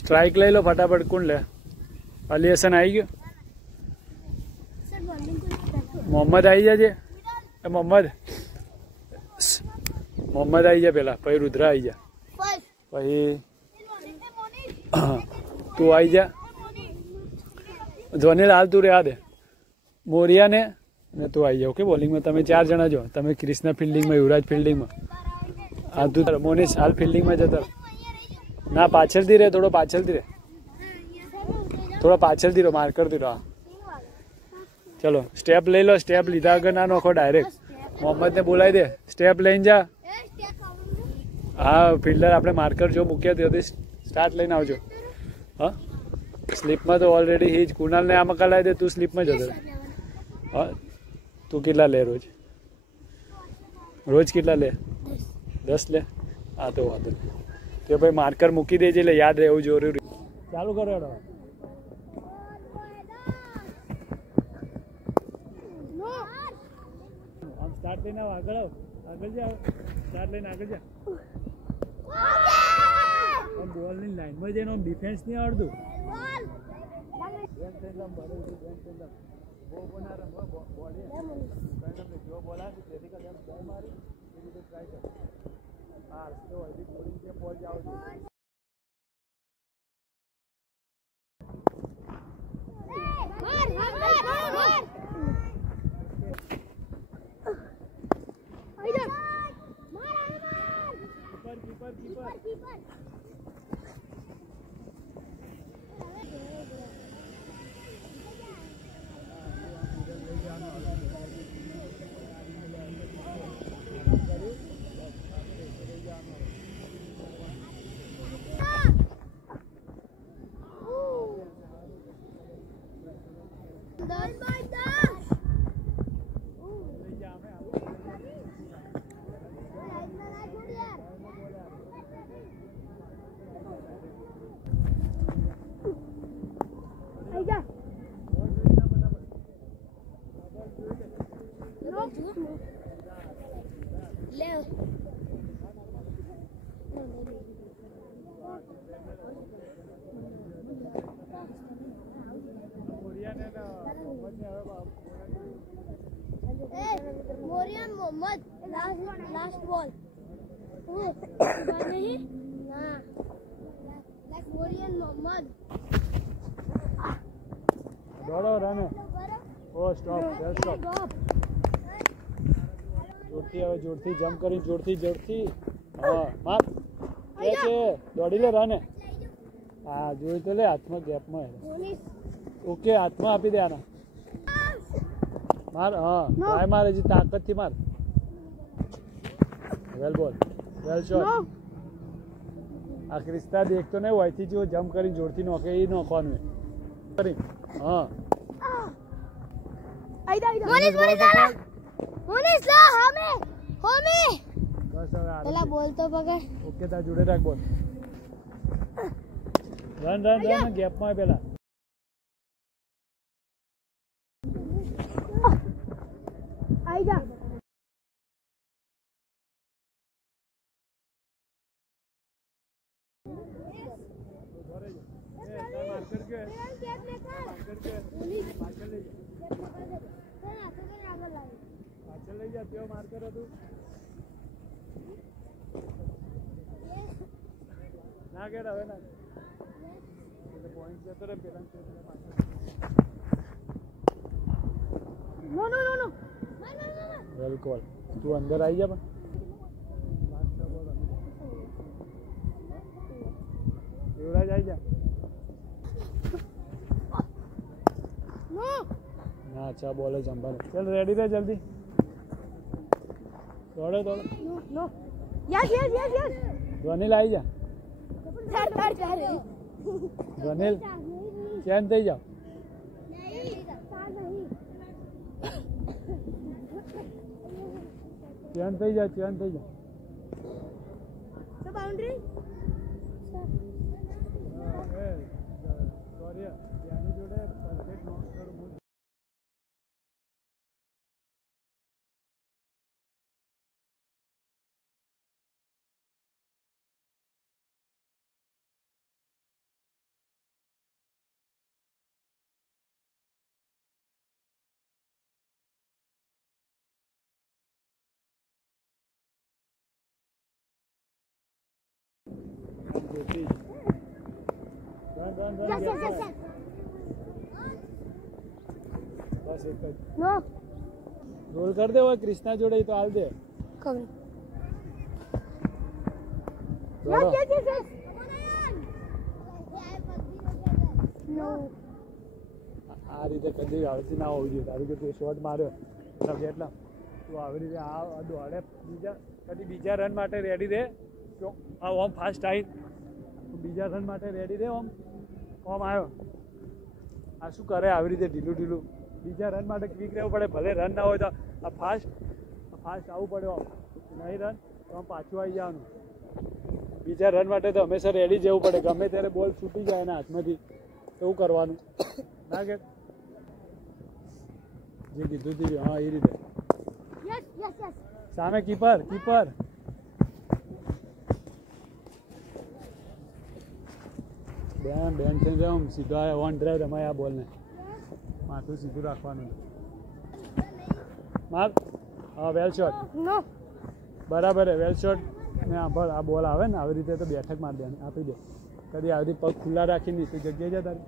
સ્ટ્રાઇક લઈ લો ફટાફટ. કોણ લે? અલી હસન આવી ગયો. મોહમ્મદ આવી જજે. મોહમ્મદ આવી જા પેલા, પછી રુદ્ર આવી જા, પછી તું આવી જા. ધ્વનિલ હાલ તું રહ્યા દે. મોરિયા ને તું આવી જાવ. ઓકે, બોલિંગમાં તમે 4 જણા જો. તમે ક્રિષ્ના ફિલ્ડિંગમાં, યુવરાજ ફિલ્ડિંગમાં. હા તું મોનિશ હાલ ફિલ્ડિંગમાં જતા. ના પાછળથી રહે, થોડો પાછળથી રહે, થોડા પાછળથી રહો, માર્કરથી રહો. ચલો સ્ટેપ લઈ લો. સ્ટેપ લીધા વગર ના નોખો ડાયરેક્ટ. મોહમ્મદને બોલાવી દે, સ્ટેપ લઈને જા. હા ફિલ્ડર આપણે માર્કર જો મૂક્યા ત્યાંથી સ્ટાર્ટ લઈને આવજો. હા સ્લીપમાં તો ઓલરેડી હિજ. કુનાલને આમાં કલાવી દે, તું સ્લીપમાં જતો. હા તું કેટલા લે રોજ? રોજ કેટલા લે? 10 લે. હા તો વાંધો નહીં. તો ભાઈ માર્કર મૂકી દેજે એટલે યાદ રહેવું જરૂરી. ચાલુ કરો હેડો. આમ સ્ટાર્ટ લઈને આગળ આવ. આગળ જા. સ્ટાર્ટ લઈને આગળ જા. બોલની લાઈનમાં જઈને આમ ડિફેન્સ નહીં આવડતું. मोरियन मोहम्मद लास्ट बॉल नहीं ना मोरियन मोहम्मद दौड़ो रन ओ स्टॉप स्टॉप जोरથી હવે જોરથી જમ્પ કરી જોરથી હા માર એ છે દોડી લે રન હા જોઈ તો લે હાથમાં ગેપમાં ઓકે હાથમાં આપી દે આના માર હા ટ્રાય માર હજી તાકાતથી માર વેલ બોલ વેલ શોટ આ ક્રિસ્તા દેખતો નહીં હોયથી જો જમ્પ કરી જોરથી નોખે એ નોખવાનું કરી હા मोनिस ला हमें चला बोल तो पकड़ ओके ता जुड़े राख बोल रन गैप में पेला आई जा લઈ જા તેઓ માર્કર હતું ના કે હવે ના એટલે પોઈન્ટ જતો રે પેલા नो વેલ કોલ તું અંદર આવી જા પણ યુવરાજ આવી જા ના અચ્છા બોલ જ સંભાળ ચલ રેડી રહે જલ્દી દોડો नो यस ધ્વનિલ આવી જા ધ્વનિલ ચેન થઈ જાઓ ચેન થઈ જા बाउंड्री સોરી ત્યાંની જોડે પરફેક્ટ નોક કરું એટલી જ. Run run run Yes, yes, yes, gap. yes. બસ એક જ No. રોલ કરી દે હોય ક્રિષ્ના જોડે તો હાલ દે Cover. દોડો. Yes, yes, yes, yes. No. આ રીતે કદી આવતી ના હોવી જોઈએ તારું કે તું શોટ માર્યો એટલે કેટલા તું આવી રીતે આ દોડે બીજા રન માટે રેડી રહે તો આ ઓમ ફાસ્ટ આવી બીજા રન માટે રેડી રહે ઓમ આવ્યો આ શું કરે આવી રીતે ઢીલું ઢીલું બીજા રન માટે ક્વિક રહેવું પડે ભલે રન ના હોય તો આ ફાસ્ટ આવવું પડે આમ નહીં રન તો આમ પાછું આવી જવાનું બીજા રન માટે તો હંમેશા રેડી જવું પડે ગમે ત્યારે બોલ છૂટી જાય એના હાથમાંથી તો શું કરવાનું ના કે જે કીધું હતું હા એ રીતે Yes, yes, yes. સામે કીપર બેન થઈ જાઉં સીધો ઓન ડ્રાઈવ રમાય આ બોલને માથું સીધું રાખવાનું માર હા વેલ શોટ No. બરાબર હે વેલ શોટ ને આ બોલ આવે ને આવી રીતે તો બેઠક મારી દેવાની આપી દે કદી આવી રીતે પગ ખુલ્લા રાખીને નીચે જગ્યાએ જાય તારી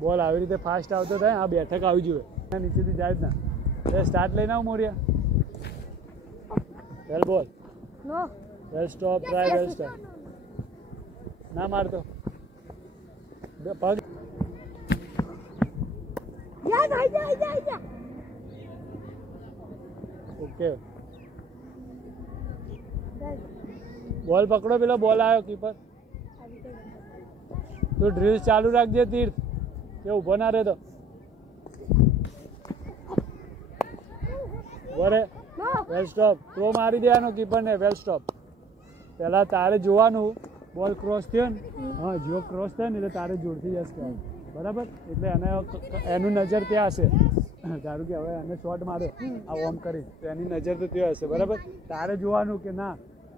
બોલ આવી રીતે ફાસ્ટ આવતો થાય આ બેઠક આવી જોઈએ નીચેથી જાય જ ના એ સ્ટાર્ટ લઈને આવ મોરિયા વેલ બોલ No. વેલ સ્ટોપ ટ્રાય વેલ સ્ટોપ ના મારતો પગ Yes, આઈ જા. ઓકે બોલ પકડો પેલો બોલ આવ્યો કીપર તું ડ્રીલ ચાલુ રાખજે તીર્થ કે ઊભો ના રહેતો બરે No. વેલ સ્ટોપ થ્રો મારી દેવાનો કીપરને વેલ સ્ટોપ પહેલા તારે જોવાનું બોલ ક્રોસ થયો ને હા જો ક્રોસ થાય ને એટલે તારે જોરથી જશે કહેવાય બરાબર એટલે એનું નજર ત્યાં હશે ધારું કે હવે એને શોટ માર્યો આ ઓમ કરી તો એની નજર તો ત્યાં હશે બરાબર તારે જોવાનું કે ના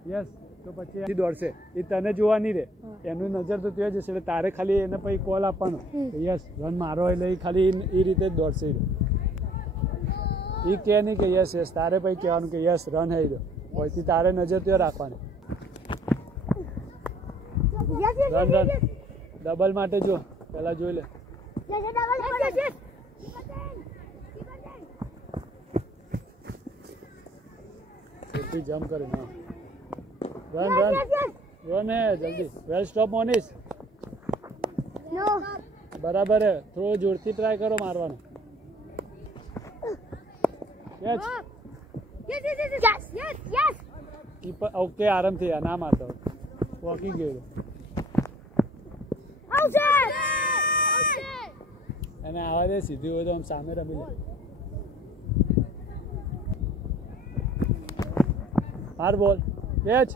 યસ તો પછી દોડશે એ તને જોવા નહીં રહે એનું નજર તો ત્યાં જ હશે એટલે તારે ખાલી એને પછી કોલ આપવાનો યસ રન મારો એટલે એ ખાલી એ રીતે જ દોડશે એ કહે નહીં કે યસ તારે પછી કહેવાનું કે યસ રન થઈ દો પછી તારે નજર ત્યાં રાખવાની Yes, yes, run yes, run yes. Double માટે જો પહેલા જોઈ લે Yes, yes, yes. Safety jump કરે હા run Yes, run yes, yes. Run હે જલ્દી વેલ સ્ટોપ મોનિશ No. બરાબર હે થોડો જોરથી ટ્રાય કરો મારવાનો catch Yes, yes, yes, yes. Yes, yes. Keeper okay આરામથી ના મારતો વોકી ગયો Outside. અને આવા દે સીધી હોય તો આમ સામે રમી લે માર બોલ કેચ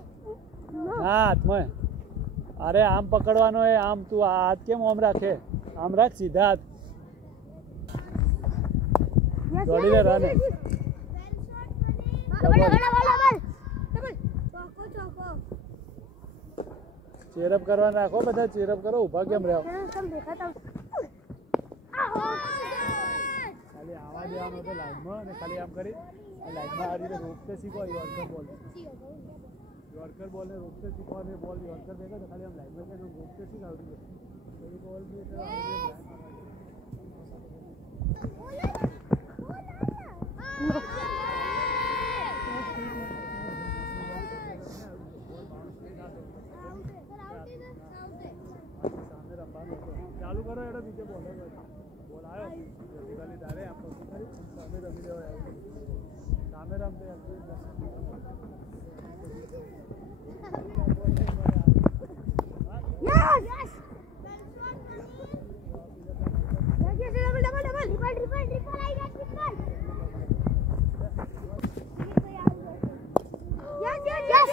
ના હાથમાં અરે આમ પકડવાનો હે આમ તું આ હાથ કેમ આમ રાખે આમ રાખ સીધા હાથ Yes, દોડી લે રન હે ચેરઅપ કરવાના રાખો બધા ચેરઅપ કરો ઊભા કેમ રહ્યો ખાલી આવા દેવાનો તો લાઈનમાં અને ખાલી આમ કરી લાઈનમાં આ રીતે રોકતે શીખો યોર્કર બોલ ને રોકતે શીખવાનો બોલ યોર્કર દેખો તો ખાલી આમ લાઈનમાં કે રોકતે શીખાવડી દે એ બોલ બી એટલે સામે રમવાનું ચાલુ કરો એટલે બીજે બોલ આવ્યો ખાલી તારે આમ કરી સામે રમી દેવાય સામે રમતે Yes. Yes. Yes, double. Triple. I got triple. Yes.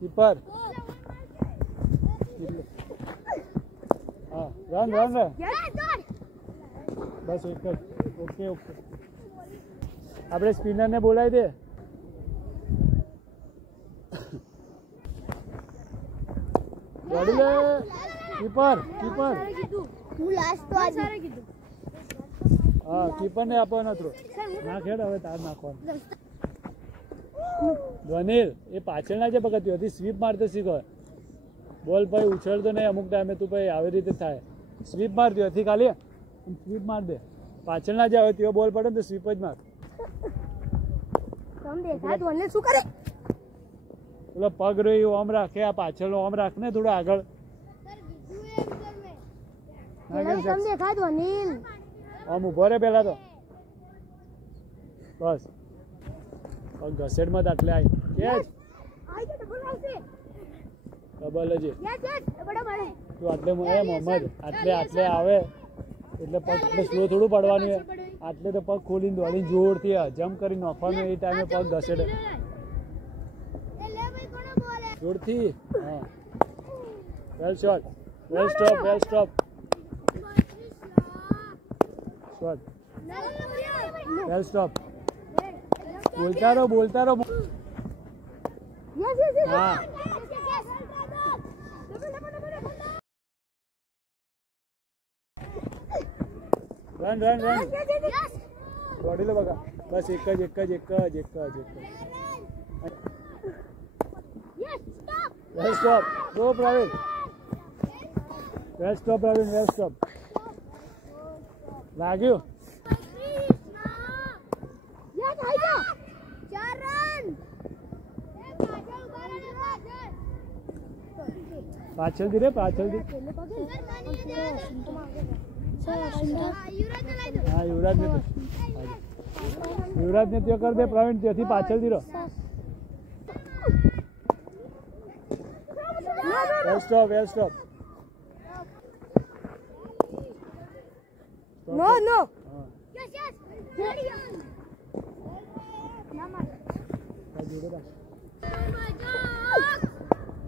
Keeper હા રન Yes, good. બસ એક જ ઓકે આપણે સ્પિનરને બોલાવી દે દોડી લે કીપર હું લાસ્ટ તો આજે કીધું હા કીપરને આપવાનો થ્રો ના ખેડ હવે તાર નાખવાનો ધ્વનિલ એ પાછળના જે પગથિયું હતી સ્વીપ મારતો શીખો બોલ ભાઈ ઉછળતો નહીં અમુક ટાઈમે તું ભાઈ આવી રીતે થાય સ્વીપ માર દે હતી ખાલી સ્વીપ માર દે પાછળ ના જાવ તેવો બોલ પડે ને તો સ્વીપ જ માર તમ દેખાય તો મને શું કરે પેલો પગ રહ્યો આમ રાખે આ પાછળનો આમ રાખ ને થોડું આગળ તમ દેખાય તો અનિલ આમ ઉભો રે પેલા તો બસ પગ ઘસેડમાં આટલે આવી કેચ આઈ કે ડબલ આવશે ડબલ જ યસ યસ ડબલ ડબલ તું આટલે મોહમ્મદ આટલે આવે એટલે પગ એટલે સ્લો થોડું પડવાનું છે આટલે તો પગ ખોલીને દોડીને જોરથી જમ્પ કરી નાખવાનું એ ટાઈમે પગ ઘસેડે જોરથી હા વેલ શોટ વેલ સ્ટોપ શોટ વેલ સ્ટોપ બોલતા રહો યસ યસ હા રન દોડી લો બગા બસ એક જ વેલ સ્ટોપ ગો પ્રવીણ વેલ સ્ટોપ લાગ્યું યસ આઈ જા 4 રન પાછળથી રે પાછળથી હા યુવરાજ ને ત્યો કર દે પ્રવીણ ત્યાંથી પાછળથી રહો વેલ સ્ટોપ નો નો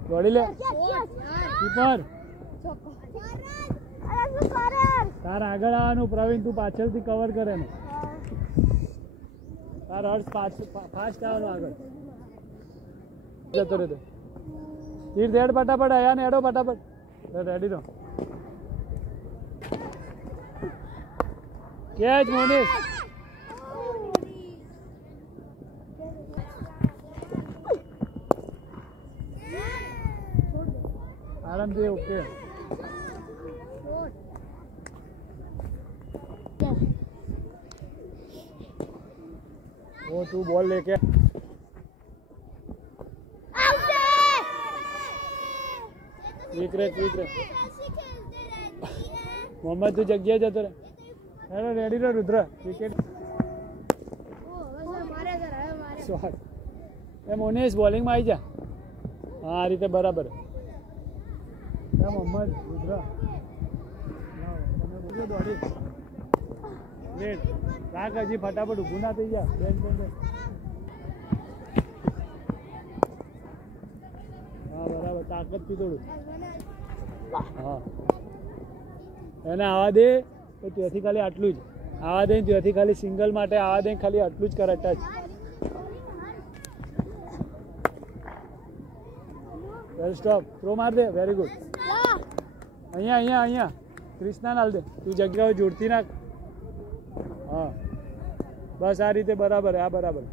દોડી લે કીપર તાર આગળ આવવાનું પ્રવીણ તું પાછળથી કવર કરે ને તાર હર્ષ ફાસ્ટ આવવાનું આગળ જતો રહેતો તીર દેડ ફટાફટ આયા ને એડો ફટાફટ રેડી રહો કેચ મોનિશ આરામથી ઓકે वो तू बॉल लेके क्विक रे मोहम्मद तू जग्या जतो रे हेलो रेडी रे रुद्र विकेट शॉट ए मोनेश बॉलिंग में आई जा हाँ आ रीते बराबर मोहम्मद रुद्र તમે દોડી લેટ રાખ હજી ફટાફટ ઊભું ના થઈ જા બેન હા બરાબર તાકાતથી થોડું હા એને આવા દે તો ત્યાંથી ખાલી આટલું જ આવા દે ત્યાંથી ખાલી સિંગલ માટે આવા દે ખાલી આટલું જ કરે ટચ વેલ સ્ટોપ થ્રો માર દે વેરી ગુડ અહીંયા ક્રિષ્ના નાલ દે તું જગ્યાઓ જોડતી નાખ હા બસ આ રીતે બરાબર આ બરાબર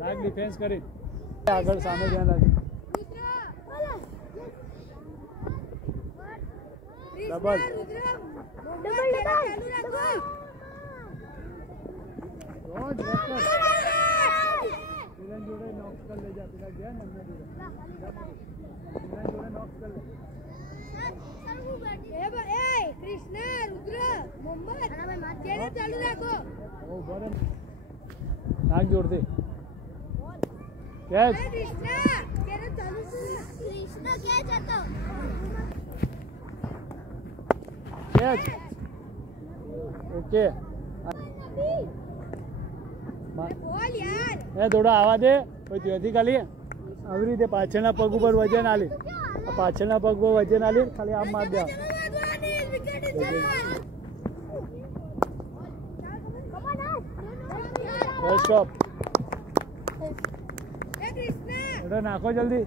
નાખ ડિફેન્સ કરી આગળ સામે ધ્યાન રાખી ડબલ જોડે નોક્સ કર લે જા પેલા ગયા ને એમને જોડે નોક્સ કર લે कृष्णा रुद्र मोहम्मद चैनल चालू रखो ओ बरे नाक जोड़ दे कैच कृष्णा चैनल चालू कृष्णा कैच आता कैच ओके બોલ યાર એ થોડો આવા દે પછી ત્યાંથી ખાલી આવી રીતે પાછળના પગ ઉપર વજન આલી પાછળના પગ ઉપર વજન આલી ખાલી આમ માર દે સ્ટોપ નાખો જલ્દી